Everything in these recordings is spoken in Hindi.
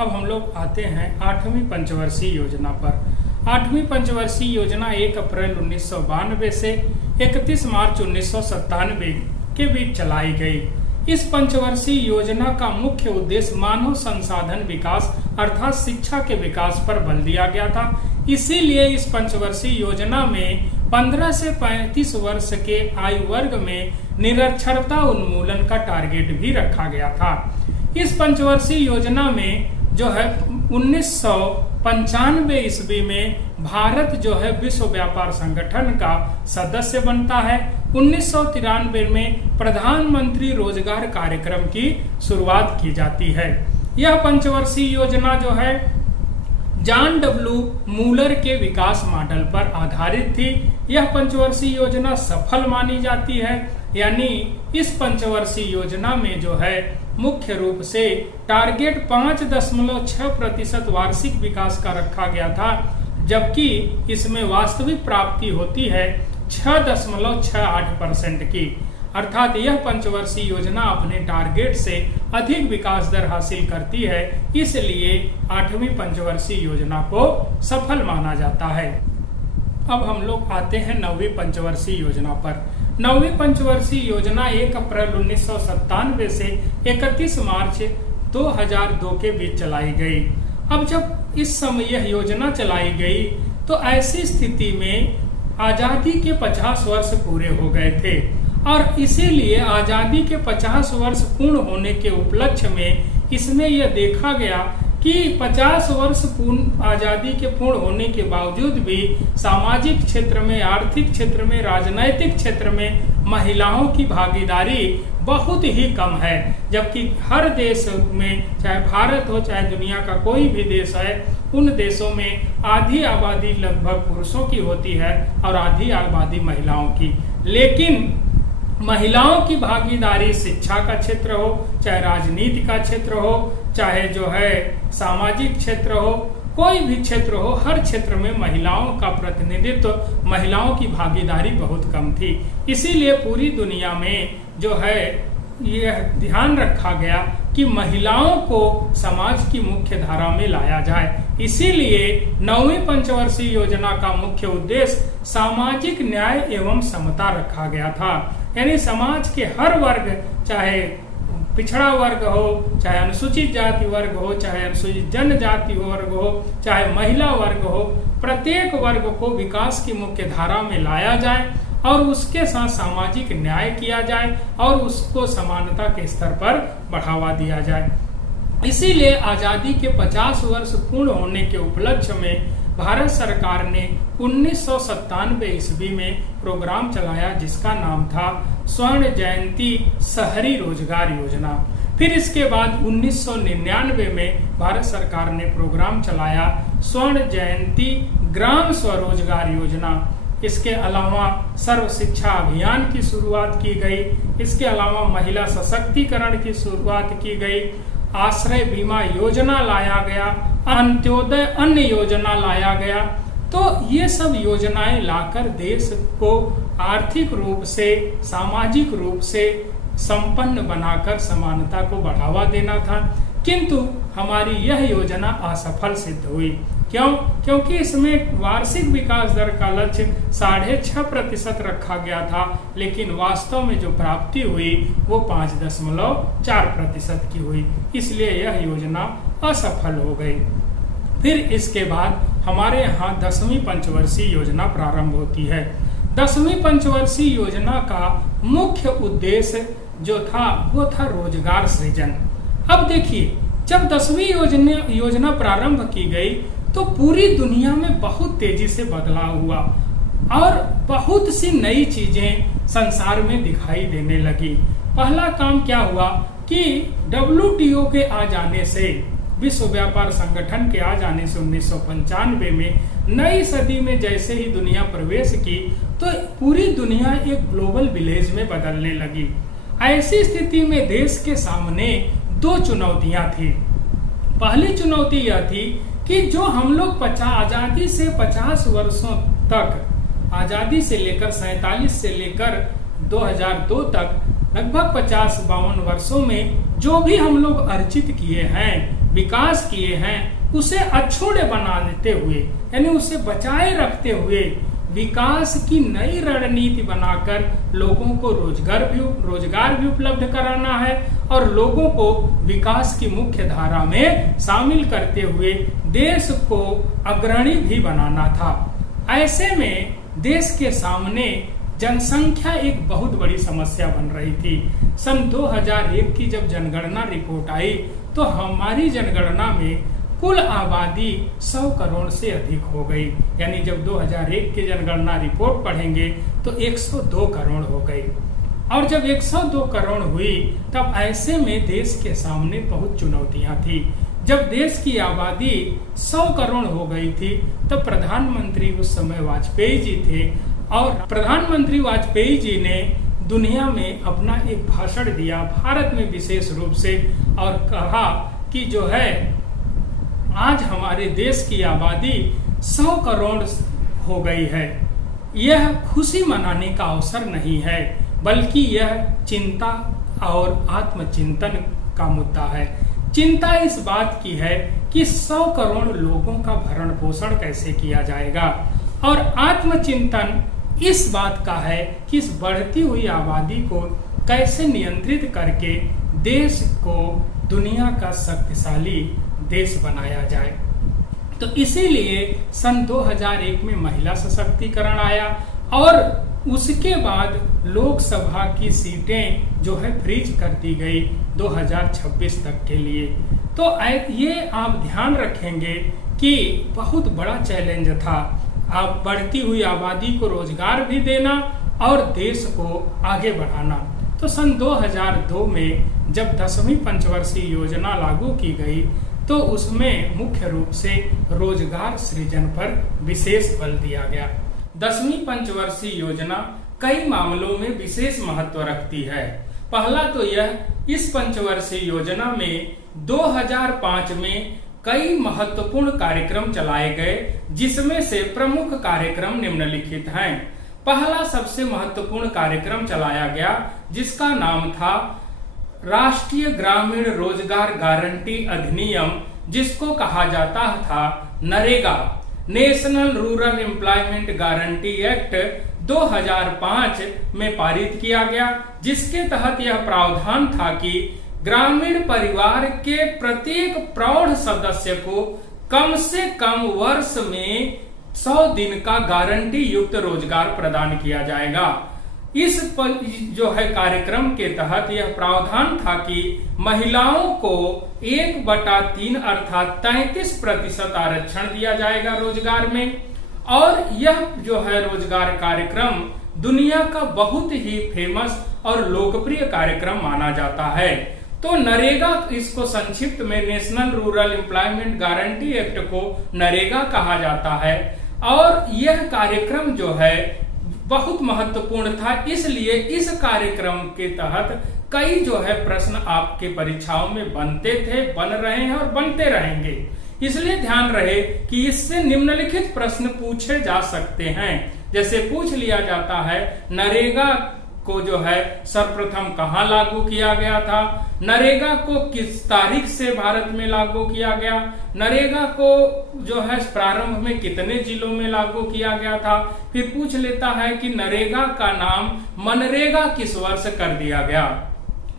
अब हम लोग आते हैं 8वीं पंचवर्षीय योजना पर। 8वीं पंचवर्षीय योजना 1 अप्रैल 1992 से 31 मार्च 1997 के बीच चलाई गई। इस पंचवर्षीय योजना का मुख्य उद्देश्य मानव संसाधन विकास अर्थात शिक्षा के विकास पर बल दिया गया था। इसीलिए इस पंचवर्षीय योजना में 15 से 35 वर्ष के आयु वर्ग में निरक्षरता उन्मूलन का टारगेट भी रखा गया था। इस पंचवर्षीय योजना में जो है 1995 ईस्वी में भारत जो है विश्व व्यापार संगठन का सदस्य बनता है। 1993 में प्रधानमंत्री रोजगार कार्यक्रम की शुरुआत की जाती है। यह पंचवर्षीय योजना जो है जॉन डब्ल्यू मूलर के विकास मॉडल पर आधारित थी। यह पंचवर्षीय योजना सफल मानी जाती है। यानी इस पंचवर्षीय योजना में जो है मुख्य रूप से टारगेट 5.6% वार्षिक विकास का रखा गया था, जबकि इसमें वास्तविक प्राप्ति होती है 6.68% की। अर्थात यह पंचवर्षीय योजना अपने टारगेट से अधिक विकास दर हासिल करती है, इसलिए 8वीं पंचवर्षीय योजना को सफल माना जाता है। अब हम लोग आते हैं 9वीं पंचवर्षीय योजना पर। 9वीं पंचवर्षीय योजना 1 अप्रैल 1997 से 31 मार्च 2002 के बीच चलाई गई। अब जब इस समय यह योजना चलाई गई तो ऐसी स्थिति में आजादी के 50 वर्ष पूरे हो गए थे और इसीलिए आजादी के 50 वर्ष पूर्ण होने के उपलक्ष्य में इसमें यह देखा गया कि 50 वर्ष पूर्ण आजादी के पूर्ण होने के बावजूद भी सामाजिक क्षेत्र में, आर्थिक क्षेत्र में, राजनैतिक क्षेत्र में महिलाओं की भागीदारी बहुत ही कम है। जबकि हर देश में, चाहे भारत हो चाहे दुनिया का कोई भी देश है, उन देशों में आधी आबादी लगभग पुरुषों की होती है और आधी आबादी महिलाओं की। लेकिन महिलाओं की भागीदारी शिक्षा का क्षेत्र हो, चाहे राजनीति का क्षेत्र हो, चाहे जो है सामाजिक क्षेत्र हो, कोई भी क्षेत्र हो, हर क्षेत्र में महिलाओं का प्रतिनिधित्व, महिलाओं की भागीदारी बहुत कम थी। इसीलिए पूरी दुनिया में जो है यह ध्यान रखा गया कि महिलाओं को समाज की मुख्य धारा में लाया जाए। इसीलिए 9वीं पंचवर्षीय योजना का मुख्य उद्देश्य सामाजिक न्याय एवं समता रखा गया था। यानी समाज के हर वर्ग, चाहे पिछड़ा वर्ग हो, चाहे अनुसूचित जाति वर्ग हो, चाहे अनुसूचित जनजाति वर्ग हो, चाहे महिला वर्ग हो, प्रत्येक वर्ग को विकास की मुख्य धारा में लाया जाए और उसके साथ सामाजिक न्याय किया जाए और उसको समानता के स्तर पर बढ़ावा दिया जाए। इसीलिए आजादी के 50 वर्ष पूर्ण होने के उपलक्ष्य में भारत सरकार ने 1997 ईस्वी में प्रोग्राम चलाया जिसका नाम था स्वर्ण जयंती शहरी रोजगार योजना। फिर इसके बाद 1999 में भारत सरकार ने प्रोग्राम चलाया स्वर्ण जयंती ग्राम स्वरोजगार योजना। इसके अलावा सर्व शिक्षा अभियान की शुरुआत की गई। इसके अलावा महिला सशक्तिकरण की शुरुआत की गई। आश्रय बीमा योजना लाया गया, अंत्योदय अन्न योजना लाया गया। तो ये सब योजनाएं लाकर देश को आर्थिक रूप से, सामाजिक रूप से संपन्न बनाकर समानता को बढ़ावा देना था। किंतु हमारी यह योजना असफल सिद्ध हुई। क्यों? क्योंकि इसमें वार्षिक विकास दर का लक्ष्य 6.5% रखा गया था, लेकिन वास्तव में जो प्राप्ति हुई वो 5.4% की हुई। इसलिए यह योजना असफल हो गई। फिर इसके बाद हमारे यहाँ 10वीं पंचवर्षीय योजना प्रारंभ होती है। 10वीं पंचवर्षीय योजना का मुख्य उद्देश्य जो था वो था रोजगार सृजन। अब देखिए, जब 10वीं योजना प्रारंभ की गई तो पूरी दुनिया में बहुत तेजी से बदलाव हुआ और बहुत सी नई चीजें संसार में दिखाई देने लगी। पहला काम क्या हुआ कि WTO के आ जाने से, विश्व व्यापार संगठन के आ जाने से 1995 में नई सदी में जैसे ही दुनिया प्रवेश की तो पूरी दुनिया एक ग्लोबल विलेज में बदलने लगी। ऐसी स्थिति में देश के सामने 2 चुनौतियां थी। पहली चुनौती यह थी कि जो हम लोग आजादी से 50 वर्षों तक, आजादी से लेकर 47 से लेकर 2002 तक लगभग 50-52 वर्षों में जो भी हम लोग अर्जित किए हैं, विकास किए हैं उसे अक्षुण्ण बना देते हुए, यानी उसे बचाए रखते हुए विकास की नई रणनीति बनाकर लोगों को रोजगार भी उपलब्ध कराना है और लोगों को विकास की मुख्य धारा में शामिल करते हुए देश को अग्रणी भी बनाना था। ऐसे में देश के सामने जनसंख्या एक बहुत बड़ी समस्या बन रही थी। सन 2001 की जब जनगणना रिपोर्ट आई तो हमारी जनगणना में कुल आबादी 100 करोड़ से अधिक हो गई, यानी जब 2001 की जनगणना रिपोर्ट पढ़ेंगे तो 102 करोड़ हो गई। और जब 102 करोड़ हुई तब ऐसे में देश के सामने बहुत चुनौतियां थी। जब देश की आबादी 100 करोड़ हो गई थी तब प्रधानमंत्री उस समय वाजपेयी जी थे और प्रधानमंत्री वाजपेयी जी ने दुनिया में अपना एक भाषण दिया, भारत में विशेष रूप से, और कहा कि जो है आज हमारे देश की आबादी 100 करोड़ हो गई है। यह खुशी मनाने का अवसर नहीं है, बल्कि यह चिंता और आत्मचिंतन का मुद्दा है। चिंता इस बात की है कि 100 करोड़ लोगों का भरण पोषण कैसे किया जाएगा, और आत्मचिंतन इस बात का है कि इस बढ़ती हुई आबादी को कैसे नियंत्रित करके देश को दुनिया का शक्तिशाली देश बनाया जाए। तो इसीलिए सन 2001 में महिला सशक्तिकरण आया और उसके बाद लोकसभा की सीटें जो है फ्रीज कर दी गई 2026 तक के लिए। तो ये आप ध्यान रखेंगे कि बहुत बड़ा चैलेंज था, आप बढ़ती हुई आबादी को रोजगार भी देना और देश को आगे बढ़ाना। तो सन 2002 में जब 10वीं पंचवर्षीय योजना लागू की गई तो उसमें मुख्य रूप से रोजगार सृजन पर विशेष बल दिया गया। 10वीं पंचवर्षीय योजना कई मामलों में विशेष महत्व रखती है। पहला तो यह, इस पंचवर्षीय योजना में 2005 में कई महत्वपूर्ण कार्यक्रम चलाए गए, जिसमें से प्रमुख कार्यक्रम निम्नलिखित हैं। पहला सबसे महत्वपूर्ण कार्यक्रम चलाया गया जिसका नाम था राष्ट्रीय ग्रामीण रोजगार गारंटी अधिनियम, जिसको कहा जाता था NREGA, national rural employment guarantee act 2005 में पारित किया गया, जिसके तहत यह प्रावधान था कि ग्रामीण परिवार के प्रत्येक प्रौढ़ सदस्य को कम से कम वर्ष में 100 दिन का गारंटी युक्त रोजगार प्रदान किया जाएगा। इस जो है कार्यक्रम के तहत यह प्रावधान था कि महिलाओं को 1/3 अर्थात 33% आरक्षण दिया जाएगा रोजगार में, और यह जो है रोजगार कार्यक्रम दुनिया का बहुत ही फेमस और लोकप्रिय कार्यक्रम माना जाता है। तो नरेगा, इसको संक्षिप्त में national rural employment guarantee act को नरेगा कहा जाता है, और यह कार्यक्रम जो है बहुत महत्वपूर्ण था। इसलिए इस कार्यक्रम के तहत कई जो है प्रश्न आपके परीक्षाओं में बनते थे, बन रहे हैं और बनते रहेंगे। इसलिए ध्यान रहे कि इससे निम्नलिखित प्रश्न पूछे जा सकते हैं। जैसे पूछ लिया जाता है नरेगा को जो है सर्वप्रथम कहाँ लागू किया गया था, नरेगा को किस तारीख से भारत में लागू किया गया, नरेगा को जो है प्रारंभ में कितने जिलों में लागू किया गया था। फिर पूछ लेता है कि नरेगा का नाम मनरेगा किस वर्ष कर दिया गया।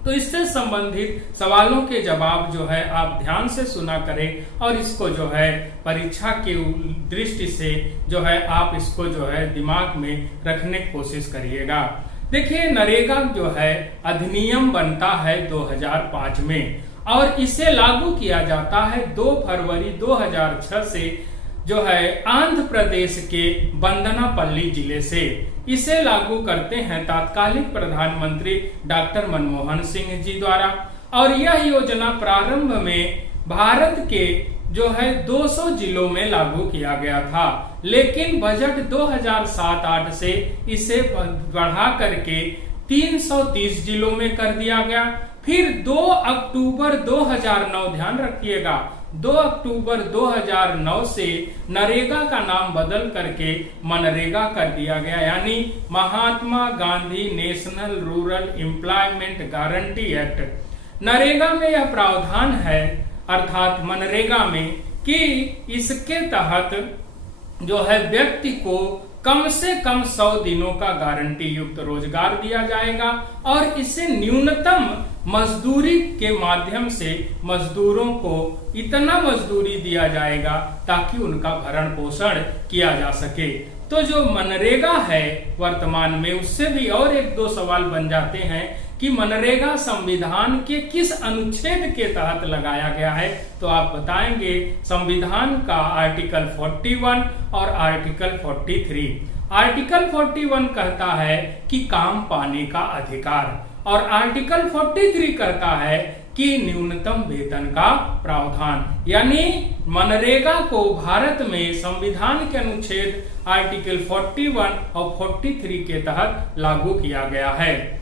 तो इससे संबंधित सवालों के जवाब जो है आप ध्यान से सुना करें और इसको जो है परीक्षा की दृष्टि से जो है आप इसको जो है दिमाग में रखने की कोशिश करिएगा। देखिए, नरेगा जो है अधिनियम बनता है 2005 में और इसे लागू किया जाता है 2 फरवरी 2006 से जो है आंध्र प्रदेश के बंदनापल्ली जिले से। इसे लागू करते हैं तत्कालीन प्रधानमंत्री डॉक्टर मनमोहन सिंह जी द्वारा, और यह योजना प्रारंभ में भारत के जो है 200 जिलों में लागू किया गया था, लेकिन बजट 2007-08 से इसे बढ़ा करके 330 जिलों में कर दिया गया। फिर 2 अक्टूबर 2009, ध्यान रखिएगा, 2 अक्टूबर 2009 से नरेगा का नाम बदल करके मनरेगा कर दिया गया, यानी Mahatma Gandhi national rural employment guarantee act. NREGA में यह प्रावधान है अर्थात मनरेगा में कि इसके तहत जो है व्यक्ति को कम से कम 100 दिनों का गारंटी युक्त रोजगार दिया जाएगा और इसे न्यूनतम मजदूरी के माध्यम से मजदूरों को इतना मजदूरी दिया जाएगा ताकि उनका भरण पोषण किया जा सके। तो जो मनरेगा है वर्तमान में, उससे भी और एक दो सवाल बन जाते हैं कि मनरेगा संविधान के किस अनुच्छेद के तहत लगाया गया है। तो आप बताएंगे संविधान का आर्टिकल 41 और आर्टिकल 43। आर्टिकल 41 कहता है कि काम पाने का अधिकार और आर्टिकल 43 कहता है कि न्यूनतम वेतन का प्रावधान। यानी मनरेगा को भारत में संविधान के अनुच्छेद आर्टिकल 41 और 43 के तहत लागू किया गया है।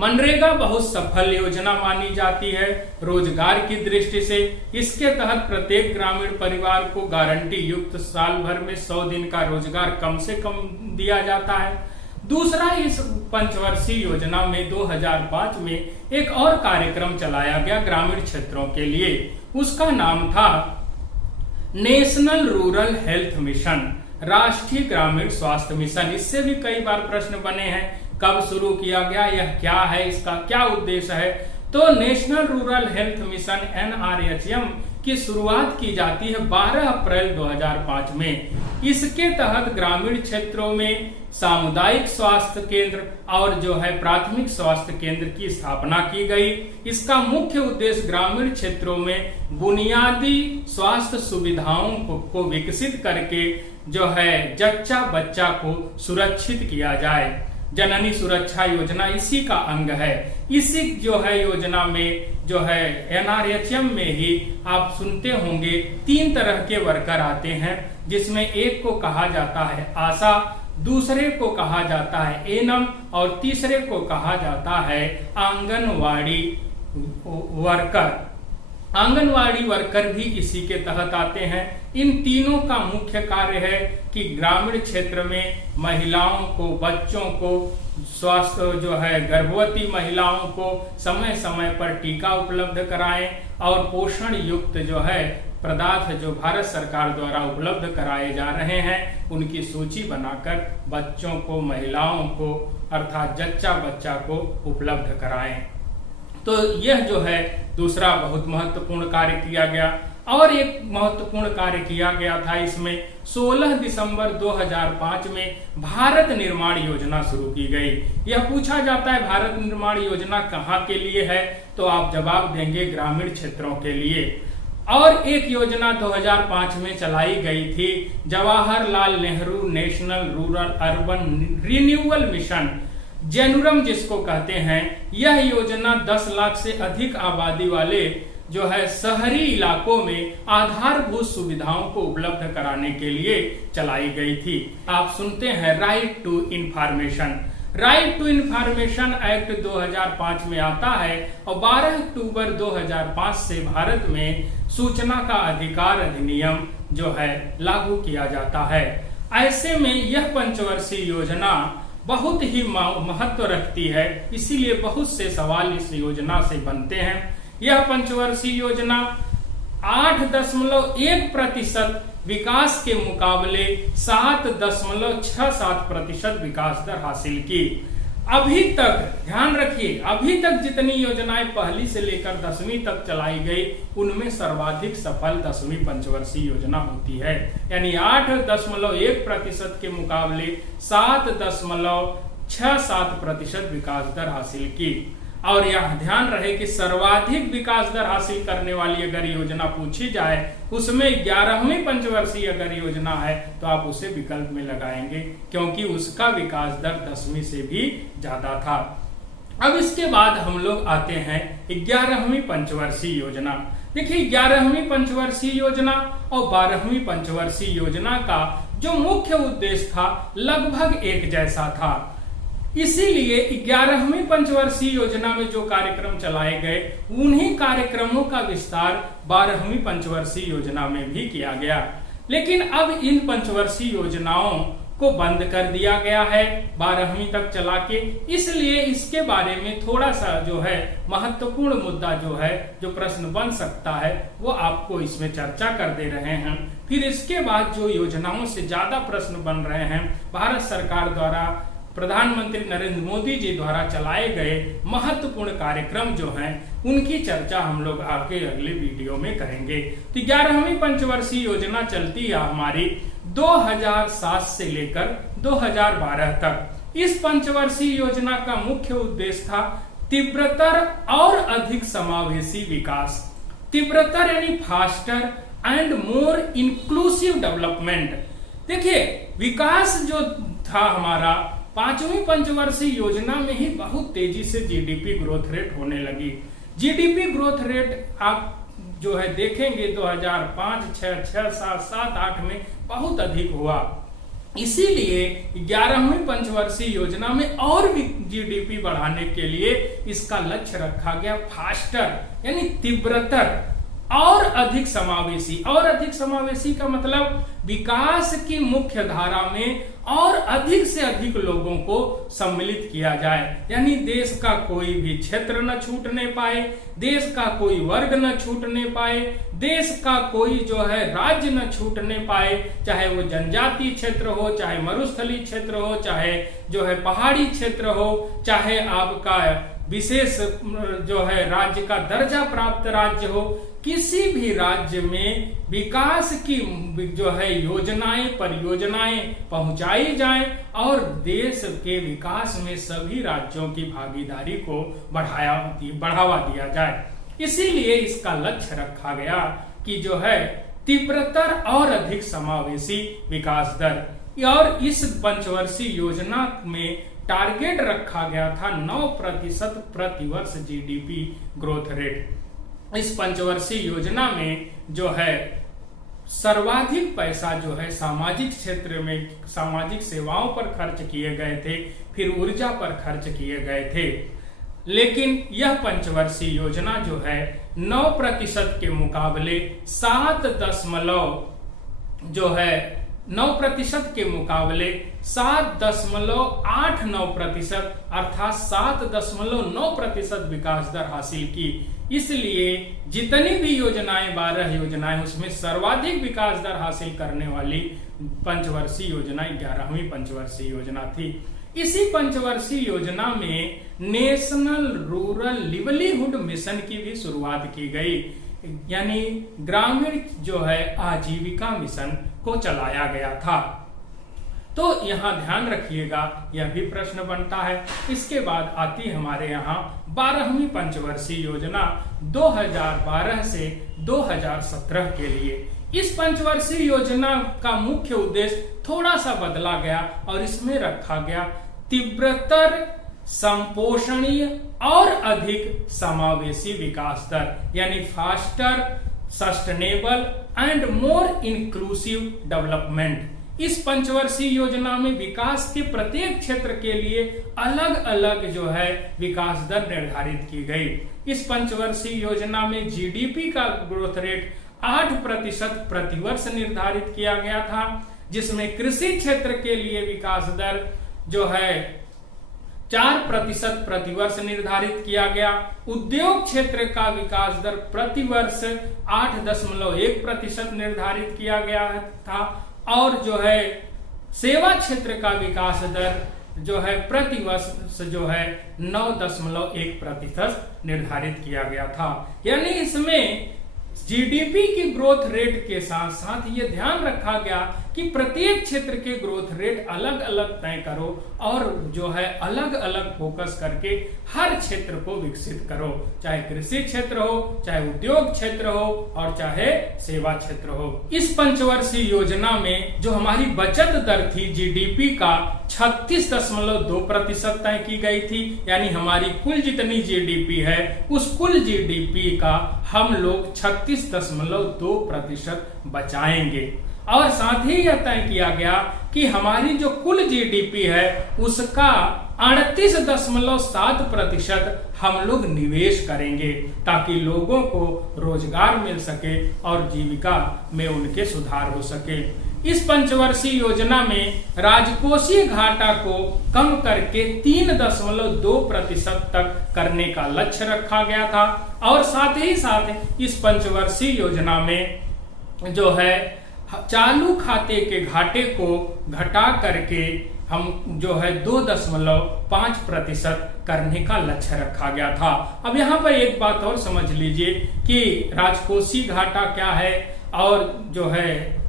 मनरेगा बहुत सफल योजना मानी जाती है रोजगार की दृष्टि से। इसके तहत प्रत्येक ग्रामीण परिवार को गारंटी युक्त साल भर में 100 दिन का रोजगार कम से कम दिया जाता है। दूसरा, इस पंचवर्षीय योजना में 2005 में एक और कार्यक्रम चलाया गया ग्रामीण क्षेत्रों के लिए। उसका नाम था नेशनल रूरल हेल्थ मिशन, राष्ट्रीय ग्रामीण स्वास्थ्य मिशन। इससे भी कई बार प्रश्न बने हैं, कब शुरू किया गया, यह क्या है, इसका क्या उद्देश्य है। तो national rural health mission NRHM की शुरुआत की जाती है 12 अप्रैल 2005 में। इसके तहत ग्रामीण क्षेत्रों में सामुदायिक स्वास्थ्य केंद्र और जो है प्राथमिक स्वास्थ्य केंद्र की स्थापना की गई। इसका मुख्य उद्देश्य ग्रामीण क्षेत्रों में बुनियादी स्वास्थ्य सुविधाओं को विकसित करके जो है जच्चा बच्चा को सुरक्षित किया जाए। जननी सुरक्षा योजना इसी का अंग है। इसी जो है योजना में जो है NRHM में ही आप सुनते होंगे 3 तरह के वर्कर आते हैं, जिसमें एक को कहा जाता है आशा, दूसरे को कहा जाता है एनम और तीसरे को कहा जाता है आंगनवाड़ी वर्कर। आंगनवाड़ी वर्कर भी इसी के तहत आते हैं। इन तीनों का मुख्य कार्य है कि ग्रामीण क्षेत्र में महिलाओं को, बच्चों को स्वास्थ्य जो है गर्भवती महिलाओं को समय समय पर टीका उपलब्ध कराएं और पोषण युक्त जो है पदार्थ जो भारत सरकार द्वारा उपलब्ध कराए जा रहे हैं उनकी सूची बनाकर बच्चों को, महिलाओं को अर्थात जच्चा बच्चा को उपलब्ध कराएं। तो यह जो है दूसरा बहुत महत्वपूर्ण कार्य किया गया। और एक महत्वपूर्ण कार्य किया गया था इसमें 16 दिसंबर 2005 में भारत निर्माण योजना शुरू की गई। यह पूछा जाता है भारत निर्माण योजना कहाँ के लिए है, तो आप जवाब देंगे ग्रामीण क्षेत्रों के लिए। और एक योजना 2005 में चलाई गई थी, Jawaharlal Nehru national rural urban renewal mission, JNNURM जिसको कहते हैं। यह योजना 10 लाख से अधिक आबादी वाले जो है शहरी इलाकों में आधारभूत सुविधाओं को उपलब्ध कराने के लिए चलाई गई थी। आप सुनते हैं right to information. Right to information act 2005 में आता है और 12 अक्टूबर 2005 से भारत में सूचना का अधिकार अधिनियम जो है लागू किया जाता है। ऐसे में यह पंचवर्षीय योजना बहुत ही महत्व रखती है, इसीलिए बहुत से सवाल इस योजना से बनते हैं। यह पंचवर्षीय योजना 8.1% विकास के मुकाबले 7.67% विकास दर हासिल की। अभी तक ध्यान रखिए, अभी तक जितनी योजनाएं पहली से लेकर 10वीं तक चलाई गई उनमें सर्वाधिक सफल 10वीं पंचवर्षीय योजना होती है। यानी 8.1% के मुकाबले 7.67% विकास दर हासिल की। और यह ध्यान रहे कि सर्वाधिक विकास दर हासिल करने वाली अगर योजना पूछी जाए उसमें 11वीं पंचवर्षीय अगर योजना है तो आप उसे विकल्प में लगाएंगे, क्योंकि उसका विकास दर 10वीं से भी ज्यादा था। अब इसके बाद हम लोग आते हैं 11वीं पंचवर्षीय योजना। देखिए 11वीं पंचवर्षीय योजना और 12वीं पंचवर्षीय योजना का जो मुख्य उद्देश्य था लगभग एक जैसा था। इसीलिए 11वीं पंचवर्षीय योजना में जो कार्यक्रम चलाए गए उन्हीं कार्यक्रमों का विस्तार 12वीं पंचवर्षीय योजना में भी किया गया। लेकिन अब इन पंचवर्षीय योजनाओं को बंद कर दिया गया है 12वीं तक चला के। इसलिए इसके बारे में थोड़ा सा जो है महत्वपूर्ण मुद्दा जो है, जो प्रश्न बन सकता है, वो आपको इसमें चर्चा कर दे रहे हैं। फिर इसके बाद जो योजनाओं से ज्यादा प्रश्न बन रहे हैं, भारत सरकार द्वारा, प्रधानमंत्री नरेंद्र मोदी जी द्वारा चलाए गए महत्वपूर्ण कार्यक्रम जो हैं, उनकी चर्चा हम लोग आगे अगले वीडियो में करेंगे। तो 11वीं पंचवर्षीय योजना चलती है हमारी 2007 से लेकर 2012 तक। इस पंचवर्षीय योजना का मुख्य उद्देश्य था तीव्रतर और अधिक समावेशी विकास। तीव्रतर यानी faster and more inclusive development. देखिए, विकास जो था हमारा 5वीं पंचवर्षीय योजना में ही बहुत तेजी से जीडीपी ग्रोथ रेट होने लगी। जीडीपी ग्रोथ रेट आप जो है देखेंगे 2005, 6, 7, 8 में बहुत अधिक हुआ। इसीलिए 11वीं पंचवर्षीय योजना में और भी जीडीपी बढ़ाने के लिए इसका लक्ष्य रखा गया फास्टर यानी तीव्रतर और अधिक समावेशी। और अधिक समावेशी का मतलब विकास की मुख्य धारा में और अधिक से अधिक लोगों को सम्मिलित किया जाए, यानी देश का कोई भी क्षेत्र न छूटने पाए, देश का कोई वर्ग न छूटने पाए, देश का कोई जो है राज्य न छूटने पाए, चाहे वो जनजातीय क्षेत्र हो, चाहे मरुस्थलीय क्षेत्र हो, चाहे जो है पहाड़ी क्षेत्र हो, चाहे आपका विशेष जो है राज्य का दर्जा प्राप्त राज्य हो। किसी भी राज्य में विकास की जो है योजनाएं, परियोजनाएं पहुंचाई जाएं और देश के विकास में सभी राज्यों की भागीदारी को बढ़ावा दिया जाए। इसीलिए इसका लक्ष्य रखा गया कि जो है तीव्रतर और अधिक समावेशी विकास दर। और इस पंचवर्षीय योजना में टारगेट रखा गया था 9% प्रतिवर्ष जीडीपी ग्रोथ रेट। इस पंचवर्षीय योजना में जो है सर्वाधिक पैसा जो है सामाजिक क्षेत्र में सामाजिक सेवाओं पर खर्च किए गए थे, फिर ऊर्जा पर खर्च किए गए थे। लेकिन यह पंचवर्षीय योजना जो है 9% के मुकाबले 9% के मुकाबले 7.89% अर्थात 7.9% विकास दर हासिल की। इसलिए जितनी भी योजनाएं 12 योजनाएं उसमें सर्वाधिक विकास दर हासिल करने वाली पंचवर्षीय योजना 11वीं पंचवर्षीय योजना थी। इसी पंचवर्षीय योजना में नेशनल रूरल लिवलीहुड मिशन की भी शुरुआत की गई, यानी ग्रामीण जो है आजीविका मिशन को चलाया गया था। तो यहाँ ध्यान रखिएगा, यह भी प्रश्न बनता है। इसके बाद आती हमारे यहाँ 12वीं पंचवर्षीय योजना 2012 से 2017 के लिए। इस पंचवर्षीय योजना का मुख्य उद्देश्य थोड़ा सा बदला गया और इसमें रखा गया तीव्रतर, संपोषणीय और अधिक समावेशी विकास दर, यानी faster, sustainable and more inclusive development. इस पंचवर्षीय योजना में विकास के प्रत्येक क्षेत्र के लिए अलग अलग जो है विकास दर निर्धारित की गई। इस पंचवर्षीय योजना में जीडीपी का ग्रोथ रेट 8% प्रतिवर्ष निर्धारित किया गया था, जिसमें कृषि क्षेत्र के लिए विकास दर जो है 4% प्रतिवर्ष निर्धारित किया गया। उद्योग क्षेत्र का विकास दर प्रतिवर्ष 8.1% निर्धारित किया गया था और जो है सेवा क्षेत्र का विकास दर जो है प्रतिवर्ष जो है 9.1% निर्धारित किया गया था। यानी इसमें जीडीपी की ग्रोथ रेट के साथ साथ ये ध्यान रखा गया कि प्रत्येक क्षेत्र के ग्रोथ रेट अलग अलग तय करो और जो है अलग अलग फोकस करके हर क्षेत्र को विकसित करो, चाहे कृषि क्षेत्र हो, चाहे उद्योग क्षेत्र हो और चाहे सेवा क्षेत्र हो। इस पंचवर्षीय योजना में जो हमारी बचत दर थी जीडीपी का 36.2% तय की गई थी, यानी हमारी कुल जितनी जीडीपी है उस कुल जीडीपी का हम लोग 36.2% बचाएंगे। और साथ ही यह तय किया गया कि हमारी जो कुल जीडीपी है उसका 38.7% हम लोग निवेश करेंगे ताकि लोगों को रोजगार मिल सके और जीविका में उनके सुधार हो सके। इस पंचवर्षीय योजना में राजकोषीय घाटा को कम करके 3.2% तक करने का लक्ष्य रखा गया था और साथ ही साथ इस पंचवर्षीय योजना में जो है चालू खाते के घाटे को घटा करके हम जो है 2.5% करने का लक्ष्य रखा गया था। अब यहाँ पर एक बात और समझ लीजिए कि राजकोषीय घाटा क्या है और जो है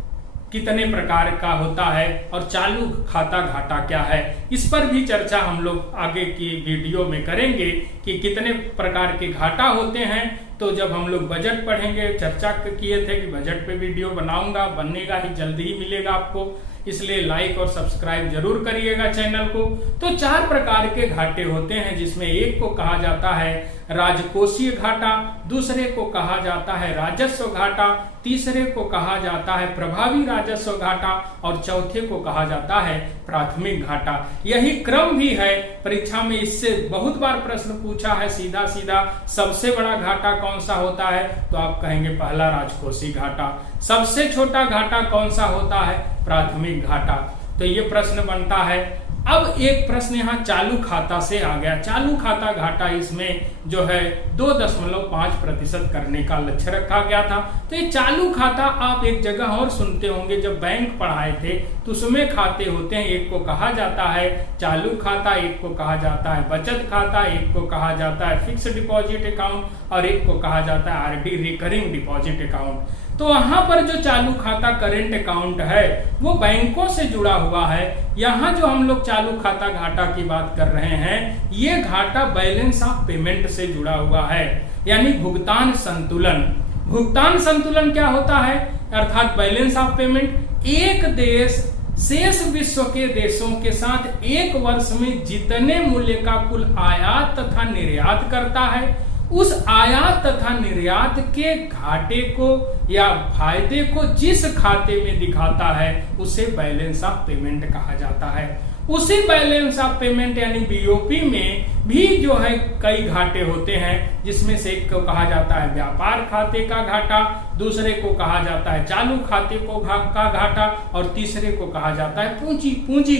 कितने प्रकार का होता है और चालू खाता घाटा क्या है, इस पर भी चर्चा हम लोग आगे की वीडियो में करेंगे कि कितने प्रकार के घाटा होते हैं। तो जब हम लोग बजट पढ़ेंगे, चर्चा किए थे कि बजट पे वीडियो बनाऊंगा, बनेगा ही, जल्दी ही मिलेगा आपको, इसलिए लाइक और सब्सक्राइब जरूर करिएगा चैनल को। तो 4 प्रकार के घाटे होते हैं, जिसमें एक को कहा जाता है राजकोषीय घाटा, दूसरे को कहा जाता है राजस्व घाटा, तीसरे को कहा जाता है प्रभावी राजस्व घाटा और चौथे को कहा जाता है प्राथमिक घाटा। यही क्रम भी है, परीक्षा में इससे बहुत बार प्रश्न पूछा है सीधा सीधा। सबसे बड़ा घाटा कौन सा होता है, तो आप कहेंगे पहला राजकोषीय घाटा। सबसे छोटा घाटा कौन सा होता है, प्राथमिक घाटा। तो ये प्रश्न बनता है। अब एक प्रश्न यहाँ चालू खाता से आ गया। चालू खाता घाटा इसमें जो है 2.5% करने का लक्ष्य रखा गया था। तो ये चालू खाता आप एक जगह और सुनते होंगे, जब बैंक पढ़ाए थे तो उसमें खाते होते हैं। एक को कहा जाता है चालू खाता, एक को कहा जाता है बचत खाता, एक को कहा जाता है फिक्स डिपॉजिट अकाउंट और एक को कहा जाता है आरडी रिकरिंग डिपॉजिट अकाउंट। तो वहां पर जो चालू खाता करेंट अकाउंट है वो बैंकों से जुड़ा हुआ है। यहाँ जो हम लोग चालू खाता घाटा की बात कर रहे हैं, ये घाटा बैलेंस ऑफ पेमेंट से जुड़ा हुआ है, यानी भुगतान संतुलन। भुगतान संतुलन क्या होता है, अर्थात बैलेंस ऑफ पेमेंट। एक देश शेष विश्व के देशों के साथ एक वर्ष में जितने मूल्य का कुल आयात तथा निर्यात करता है, उस आयात तथा निर्यात के घाटे को या फायदे को जिस खाते में दिखाता है उसे बैलेंस ऑफ पेमेंट कहा जाता है। उसी बैलेंस ऑफ पेमेंट यानी बीओपी में भी जो है कई घाटे होते हैं, जिसमें से एक को कहा जाता है व्यापार खाते का घाटा, दूसरे को कहा जाता है चालू खाते का घाटा और तीसरे को कहा जाता है पूंजी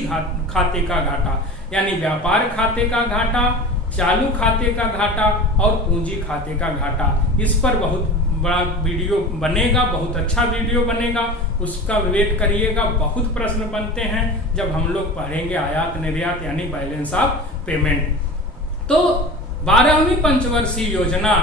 खाते का घाटा। यानी व्यापार खाते का घाटा, चालू खाते का घाटा और पूंजी खाते का घाटा। इस पर बहुत बड़ा वीडियो बनेगा, बहुत अच्छा वीडियो बनेगा, उसका वेट करिएगा। बहुत प्रश्न बनते हैं जब हम लोग पढ़ेंगे आयात निर्यात यानी बैलेंस ऑफ पेमेंट। तो 12वीं पंचवर्षीय योजना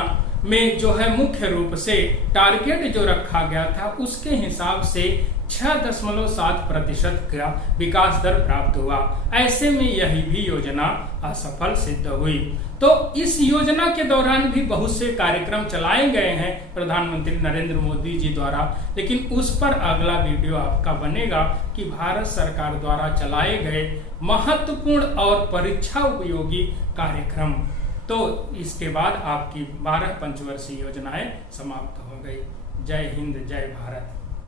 में जो है मुख्य रूप से टारगेट जो रखा गया था उसके हिसाब से 6.7% का विकास दर प्राप्त हुआ। ऐसे में यही भी योजना असफल सिद्ध हुई। तो इस योजना के दौरान भी बहुत से कार्यक्रम चलाए गए हैं प्रधानमंत्री नरेंद्र मोदी जी द्वारा, लेकिन उस पर अगला वीडियो आपका बनेगा कि भारत सरकार द्वारा चलाए गए महत्वपूर्ण और परीक्षा उपयोगी कार्यक्रम। तो इसके बाद आपकी 12 पंचवर्षीय योजनाएं समाप्त हो गई। जय हिंद, जय भारत।